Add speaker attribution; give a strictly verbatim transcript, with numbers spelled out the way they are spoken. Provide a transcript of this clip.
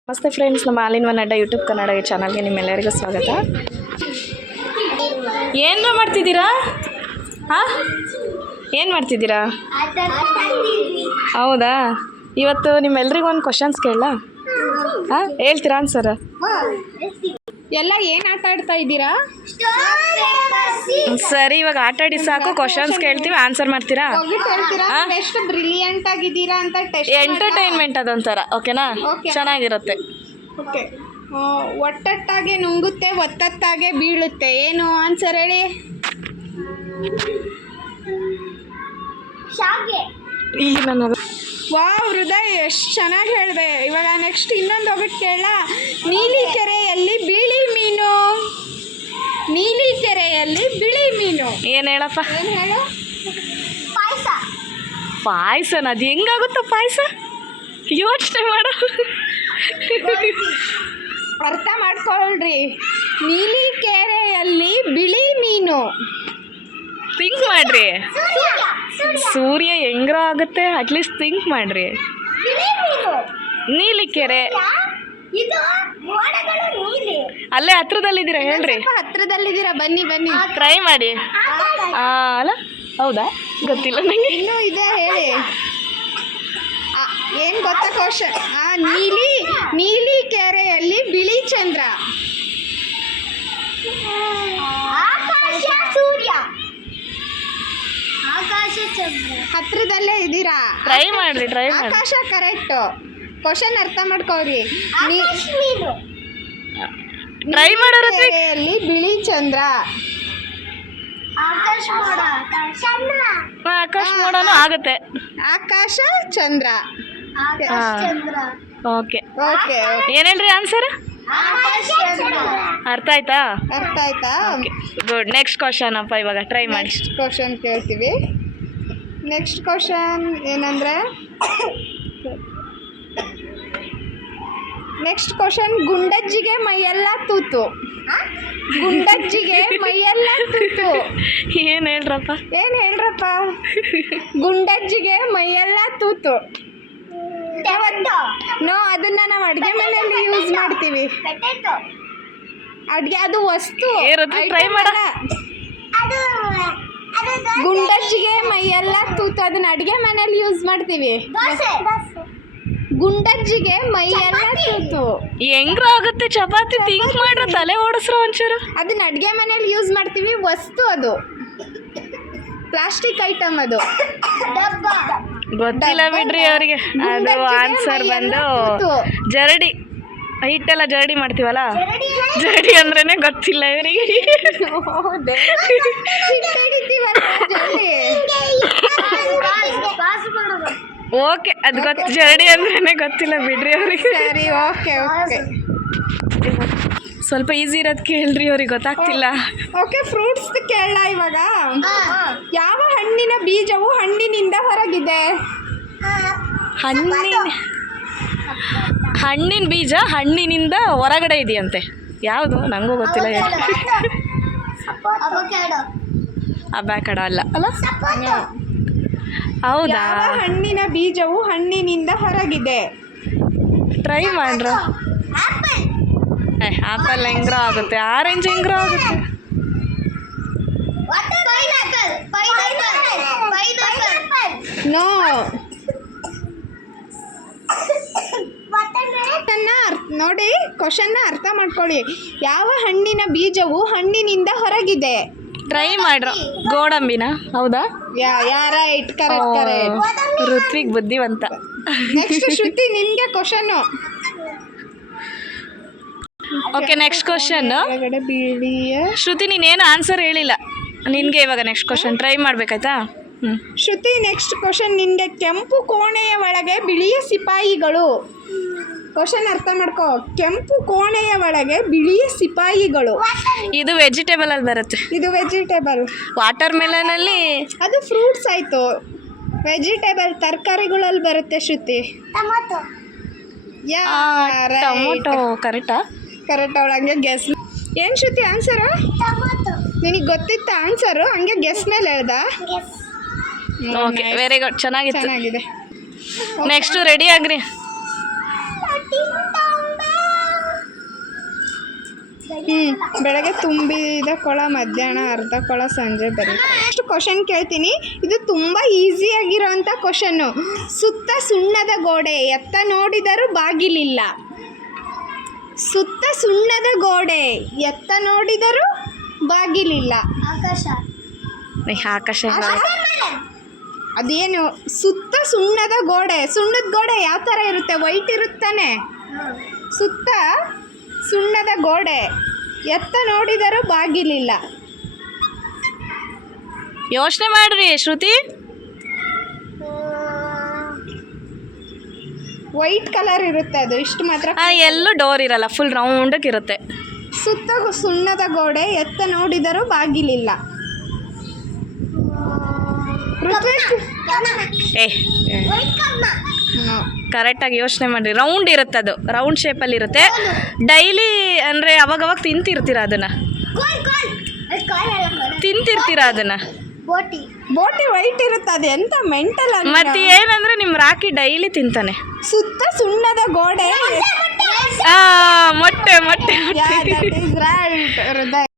Speaker 1: ನಮಸ್ತೆ ಫ್ರೆಂಡ್ಸ್, ನಮ್ಮ all in one ಅಡ್ಡ ಯೂಟ್ಯೂಬ್ ಕನ್ನಡ ಚಾನಲ್ಗೆ ನಿಮ್ಮೆಲ್ಲರಿಗೂ ಸ್ವಾಗತ. ಏನರ ಮಾಡ್ತಿದ್ದೀರಾ? ಹಾಂ, ಏನು ಮಾಡ್ತಿದ್ದೀರಾ? ಹೌದಾ, ಇವತ್ತು ನಿಮ್ಮೆಲ್ರಿಗೂ ಒಂದು ಕ್ವಶನ್ಸ್ ಕೇಳಲಾ? ಹಾಂ, ಹೇಳ್ತೀರಾ ಆನ್ಸರ್? ಎಲ್ಲ ಏನು ಆಟ ಆಡ್ತಾ ಇದ್ದೀರಾ? ಸರಿ, ಇವಾಗ ಆಟ ಆಡಿ ಸಾಕು. ಕ್ವಶನ್ಸ್ ಕೇಳ್ತೀವಿ, ಆನ್ಸರ್ ಮಾಡ್ತೀರಾ?
Speaker 2: ಎಷ್ಟು ಬ್ರಿಲಿಯಂಟ್ ಆಗಿದ್ದೀರಾ ಅಂತ ಟೆಸ್ಟ್.
Speaker 1: ಎಂಟರ್ಟೈನ್ಮೆಂಟ್ ಅದೊಂಥರ, ಓಕೆನಾ? ಚೆನ್ನಾಗಿರುತ್ತೆ.
Speaker 2: ಓಕೆ. ಒಟ್ಟಟ್ಟಾಗೆ ನುಂಗುತ್ತೆ, ಒತ್ತತ್ತಾಗೆ ಬೀಳುತ್ತೆ, ಏನು ಆನ್ಸರ್ ಹೇಳಿ?
Speaker 1: ಈಗ ನನಗೆ
Speaker 2: ವಾವ್, ಹೃದಯ ಎಷ್ಟು ಚೆನ್ನಾಗಿ ಹೇಳಿದೆ. ಇವಾಗ ನೆಕ್ಸ್ಟ್ ಇನ್ನೊಂದು ಹೋಗ್ಬಿಟ್ಟು ಕೇಳ. ನೀಲಿ ಕೆರೆಯಲ್ಲಿ ಬಿಳಿ ಮೀನು. ನೀಲಿ ಕೆರೆಯಲ್ಲಿ ಬಿಳಿ ಮೀನು
Speaker 1: ಏನು ಹೇಳಪ್ಪ?
Speaker 2: ಏನು ಹೇಳು? ಪಾಯಸ.
Speaker 1: ಪಾಯಸನ? ಅದು ಹೆಂಗಾಗುತ್ತ ಪಾಯಸ? ಯೋಚನೆ ಮಾಡು,
Speaker 2: ಅರ್ಥ ಮಾಡ್ಕೊಳ್ರಿ. ನೀಲಿ ಕೆರೆಯಲ್ಲಿ ಬಿಳಿ ಮೀನು.
Speaker 1: ಥಿಂಕ್ ಮಾಡ್ರಿ. ಸೂರ್ಯ ಹೆಂಗ್ರ ಆಗುತ್ತೆ, ಅಟ್ಲೀಸ್ಟ್ ಥಿಂಕ್ ಮಾಡ್ರಿ. ನೀಲಿ ಕೆರೆ ಅಲ್ಲೇ ಹತ್ರದಲ್ಲಿದ್ದೀರಾ, ಹೇಳ್ರಿ.
Speaker 2: ಹತ್ರದಲ್ಲಿದ್ದೀರಾ, ಬನ್ನಿ ಬನ್ನಿ,
Speaker 1: ಟ್ರೈ ಮಾಡಿ. ಅಲ್ಲ, ಹೌದಾ? ಗೊತ್ತಿಲ್ಲ ನನಗೆ.
Speaker 2: ಇನ್ನೂ ಇದೆ, ಹೇಳಿ. ಏನು ಗೊತ್ತಾ ಕ್ವಶನ್? ಆ ನೀಲಿ ನೀಲಿ ಕೆರೆಯಲ್ಲಿ ಬಿಳಿ ಚಂದ್ರ. ಆಕಾಶ, ಸೂರ್ಯ, ಆಕಾಶ, ಚಂದ್ರ. ಹತ್ರದಲ್ಲೇ ಇದ್ದೀರಾ.
Speaker 1: ಟ್ರೈ ಮಾಡ್ರಿ, ಟ್ರೈ ಮಾಡಿ.
Speaker 2: ಆಕಾಶ ಕರೆಕ್ಟು. ಕ್ವಶನ್ ಅರ್ಥ ಮಾಡ್ಕೋರಿ.
Speaker 1: ಟ್ರೈ ಮಾಡೋರು
Speaker 2: ಕೆರೆಯಲ್ಲಿ ಬಿಳಿ ಚಂದ್ರ. ಆಕಾಶ ಮೋಡ,
Speaker 1: ಆಕಾಶ ಮೋಡನೂ ಆಗುತ್ತೆ.
Speaker 2: ಆಕಾಶ ಚಂದ್ರ.
Speaker 1: Okay
Speaker 2: okay.
Speaker 1: ಏನೇನ್ರಿ ಆನ್ಸರ್? ಅರ್ಥ ಆಯ್ತಾ?
Speaker 2: ಅರ್ಥ ಆಯ್ತಾ?
Speaker 1: ಗುಡ್. ನೆಕ್ಸ್ಟ್ ಕ್ವಶನ್ ಅಪ್ಪ, ಇವಾಗ ಟ್ರೈ ಮಾಡಿ.
Speaker 2: ನೆಕ್ಸ್ಟ್ ಕ್ವಶನ್ ಕೇಳ್ತೀವಿ. ನೆಕ್ಸ್ಟ್ ಕ್ವಶನ್ ಏನಂದರೆ, ನೆಕ್ಸ್ಟ್ ಕ್ವಶನ್ ಗುಂಡಜ್ಜಿಗೆ ಮೈಯೆಲ್ಲ ತೂತು. ಗುಂಡಜ್ಜಿಗೆ ಮೈಯೆಲ್ಲ ತೂತು.
Speaker 1: ಏನು ಹೇಳ್ರಪ್ಪ?
Speaker 2: ಏನು ಹೇಳ್ರಪ್ಪ? ಗುಂಡಜ್ಜಿಗೆ ಮೈಯೆಲ್ಲ ತೂತು. ನೋ, ಅದನ್ನ ನಾವು ಅಡುಗೆ ಮನೆಯಲ್ಲಿ ಯೂಸ್ ಮಾಡ್ತೀವಿ. ಅಡುಗೆ, ಅದು ವಸ್ತು.
Speaker 1: ಟ್ರೈ ಮಾಡ.
Speaker 2: ಗುಂಡಜ್ಜಿಗೆ ಮೈಯೆಲ್ಲ ತೂತು, ಅದನ್ನ ಅಡುಗೆ ಮನೆಯಲ್ಲಿ ಯೂಸ್ ಮಾಡ್ತೀವಿ. ಗುಂಡಜ್ಜಿಗೆ ಮೈಯೆಲ್ಲ ತೂತು
Speaker 1: ಹೆಂಗ್ರ ಆಗುತ್ತೆ? ಚಪಾತಿ ಥಿಂಕ್ ಮಾಡ್ರ, ತಲೆ ಓಡಿಸ್ರ ಒಂಚೂರು.
Speaker 2: ಅದನ್ನ ಅಡುಗೆ ಮನೆಯಲ್ಲಿ ಯೂಸ್ ಮಾಡ್ತೀವಿ, ವಸ್ತು ಅದು. ಪ್ಲಾಸ್ಟಿಕ್ ಐಟಮ್ ಅದು.
Speaker 1: ಗೊತ್ತಿಲ್ಲ ಬಿಡ್ರಿ ಅವರಿಗೆ. ಅದು ಆನ್ಸರ್ ಬಂದು ಜರಡಿ. ಹಿಟ್ಟೆಲ್ಲ ಜರಡಿ ಮಾಡ್ತೀವಲ್ಲ, ಜರಡಿ ಅಂದ್ರೇನೆ ಗೊತ್ತಿಲ್ಲ ಇವರಿಗೆ. ಓಕೆ, ಅದು ಗೊತ್ತು. ಜರಡಿ ಅಂದ್ರೇನೆ ಗೊತ್ತಿಲ್ಲ ಬಿಡ್ರಿ ಅವ್ರಿಗೆ.
Speaker 2: ಸರಿ, ಓಕೆ ಓಕೆ.
Speaker 1: ಸ್ವಲ್ಪ ಈಸಿ ಇರೋದು ಕೇಳ್ರಿ, ಅವ್ರಿಗೆ ಗೊತ್ತಾಗ್ತಿಲ್ಲ.
Speaker 2: ಓಕೆ, ಫ್ರೂಟ್ಸ್ ಕೇಳಲ್ಲ ಇವಾಗ. ಯಾವ ಹಣ್ಣಿನ ಬೀಜವು ಹಣ್ಣಿನಿಂದ ಹೊರಗಿದೆ?
Speaker 1: ಹಣ್ಣಿನ ಹಣ್ಣಿನ ಬೀಜ ಹಣ್ಣಿನಿಂದ ಹೊರಗಡೆ ಇದೆಯಂತೆ. ಯಾವುದು? ನನಗೂ ಗೊತ್ತಿಲ್ಲ. ಅಬ್ಯಾಕಡ ಅಲ್ಲ ಅಲ್ಲ? ಹೌದಾ?
Speaker 2: ಯಾವ ಹಣ್ಣಿನ ಬೀಜವು ಹಣ್ಣಿನಿಂದ ಹೊರಗಿದೆ?
Speaker 1: ಟ್ರೈ ಮಾಡ್ರ. ಏ, ಆಪಲ್ ಹೆಂಗ್ರ ಆಗುತ್ತೆ, ಆರೆಂಜ್ ಹೆಂಗ್ರ ಆಗುತ್ತೆ.
Speaker 2: ನೋ. ನೋಡಿ, ಕ್ವಶನ್ನ ಅರ್ಥ ಮಾಡ್ಕೊಳ್ಳಿ. ಯಾವ ಹಣ್ಣಿನ ಬೀಜವು ಹಣ್ಣಿನಿಂದ ಹೊರಗಿದೆ?
Speaker 1: ಟ್ರೈ ಮಾಡ್ರ. ಗೋಡಂಬಿನ? ಹೌದಾ?
Speaker 2: ಯಾ ಯಾರ ಇಟ್ ಕರೆಕ್ಟ್ ಕರೆಕ್ಟ್.
Speaker 1: ಋತ್ವಿಕ್ ಬುದ್ಧಿವಂತ.
Speaker 2: ನೆಕ್ಸ್ಟ್ ಶ್ರುತಿ, ನಿಮಗೆ ಕ್ವಶನ್ನು.
Speaker 1: Okay, next question.
Speaker 2: ಬಿಳಿಯ
Speaker 1: ಶ್ರುತಿ, ನೀನೇನು ಆನ್ಸರ್ ಹೇಳಿಲ್ಲ. ನಿನಗೆ ಇವಾಗ ನೆಕ್ಸ್ಟ್ ಕ್ವಶನ್ ಟ್ರೈ ಮಾಡ್ಬೇಕಾಯ್ತಾ? ಹ್ಞೂ.
Speaker 2: ಶ್ರುತಿ, ನೆಕ್ಸ್ಟ್ ಕ್ವಶನ್ ನಿನಗೆ. ಕೆಂಪು ಕೋಣೆಯ ಒಳಗೆ ಬಿಳಿಯ ಸಿಪಾಯಿಗಳು. ಕ್ವಶನ್ ಅರ್ಥ ಮಾಡ್ಕೋ. ಕೆಂಪು ಕೋಣೆಯ ಒಳಗೆ ಬಿಳಿಯ ಸಿಪಾಯಿಗಳು.
Speaker 1: ಇದು ವೆಜಿಟೇಬಲ್ ಅಲ್ಲಿ ಬರುತ್ತೆ.
Speaker 2: ಇದು ವೆಜಿಟೇಬಲ್.
Speaker 1: ವಾಟರ್ ಮೆಲನಲ್ಲಿ
Speaker 2: ಅದು ಫ್ರೂಟ್ಸ್ ಆಯಿತು. ವೆಜಿಟೇಬಲ್ ತರಕಾರಿಗಳಲ್ಲಿ ಬರುತ್ತೆ ಶ್ರುತಿ. ಟೊಮೊಟೊ. ಯಾ,
Speaker 1: ಟೊಮೊಟೊ ಕರೆಕ್ಟಾ?
Speaker 2: ಕರೆಕ್ಟ್. ಅವಳು ಹಂಗೆ ಗೆಸ್. ಏನು ಶ್ರುತಿ ಆನ್ಸರು? ನಿನಗೆ ಗೊತ್ತಿತ್ತ ಆನ್ಸರು? ಹಂಗೆ ಗೆಸ್ ಮೇಲೆ ಹೇಳ್ದ?
Speaker 1: Okay, very good. ಚೆನ್ನಾಗಿತ್ತು.
Speaker 2: ಚೆನ್ನಾಗಿದೆ.
Speaker 1: ನೆಕ್ಸ್ಟು ರೆಡಿ ಆಗ್ರಿ.
Speaker 2: ಹ್ಞೂ ಬೆಳಗ್ಗೆ ತುಂಬಿದ ಕೊಳ ಮಧ್ಯಾಹ್ನ ಅರ್ಧ ಕೊಳ ಸಂಜೆ ಬರೀ ಅಷ್ಟು ಕ್ವಶನ್ ಕೇಳ್ತೀನಿ. ಇದು ತುಂಬ ಈಸಿಯಾಗಿರೋಂಥ ಕ್ವಶನ್ನು. ಸುತ್ತ ಸುಣ್ಣದ ಗೋಡೆ ಎತ್ತ ನೋಡಿದರೂ ಬಾಗಿಲಿಲ್ಲ. ಸುತ್ತ ಸುಣ್ಣದ ಗೋಡೆ ಎತ್ತ ನೋಡಿದರೂ ಬಾಗಿಲಿಲ್ಲ.
Speaker 3: ಆಕಾಶ.
Speaker 1: ಆಕಾಶ
Speaker 2: ಅದೇನು ಸುತ್ತ ಸುಣ್ಣದ ಗೋಡೆ. ಸುಣ್ಣದ ಗೋಡೆ ಯಾವ ಥರ ಇರುತ್ತೆ? ವೈಟ್ ಇರುತ್ತಾನೆ. ಸುತ್ತ ಸುಣ್ಣದ ಗೋಡೆ ಎತ್ತ ನೋಡಿದರೂ ಬಾಗಿಲಿಲ್ಲ.
Speaker 1: ಯೋಚನೆ ಮಾಡ್ರಿ ಶ್ರುತಿ.
Speaker 2: ವೈಟ್ ಕಲರ್ ಇರುತ್ತೆ ಅದು, ಇಷ್ಟು ಮಾತ್ರ.
Speaker 1: ಆ, ಎಲ್ಲೂ ಡೋರ್ ಇರಲ್ಲ, ಫುಲ್ ರೌಂಡಕ್ಕೆ ಇರುತ್ತೆ.
Speaker 2: ಸುತ್ತ ಸುಣ್ಣದ ಗೋಡೆ ಎತ್ತ ನೋಡಿದರೂ ಬಾಗಿಲಿಲ್ಲ. ಋತ್ವಿಕ್?
Speaker 1: ಏ ಕರೆಕ್ಟಾಗಿ ಯೋಚನೆ ಮಾಡಿರಿ. ರೌಂಡ್ ಇರುತ್ತೆ, ಅದು ರೌಂಡ್ ಶೇಪಲ್ಲಿ ಇರುತ್ತೆ. ಡೈಲಿ ಅಂದರೆ ಅವಾಗವಾಗ ತಿಂತಿರ್ತೀರ ಅದನ್ನು, ತಿಂತಿರ್ತೀರ ಅದನ್ನು.
Speaker 3: ಬೋಟಿ.
Speaker 2: ಬೋಟಿ ವೈಟ್ ಇರುತ್ತೆ, ಅದು ಎಂತ ಮೆಂಟಲ್.
Speaker 1: ಮತ್ತೆ ಏನಂದ್ರೆ ನಿಮ್ಮ ರಾಕಿ ಡೈಲಿ ತಿಂತಾನೆ.
Speaker 2: ಸುತ್ತ ಸುಣ್ಣದ ಗೋಡೆ.
Speaker 1: ಆ ಮೊಟ್ಟೆ ಮೊಟ್ಟೆ
Speaker 2: Yeah, that is right, Hriday.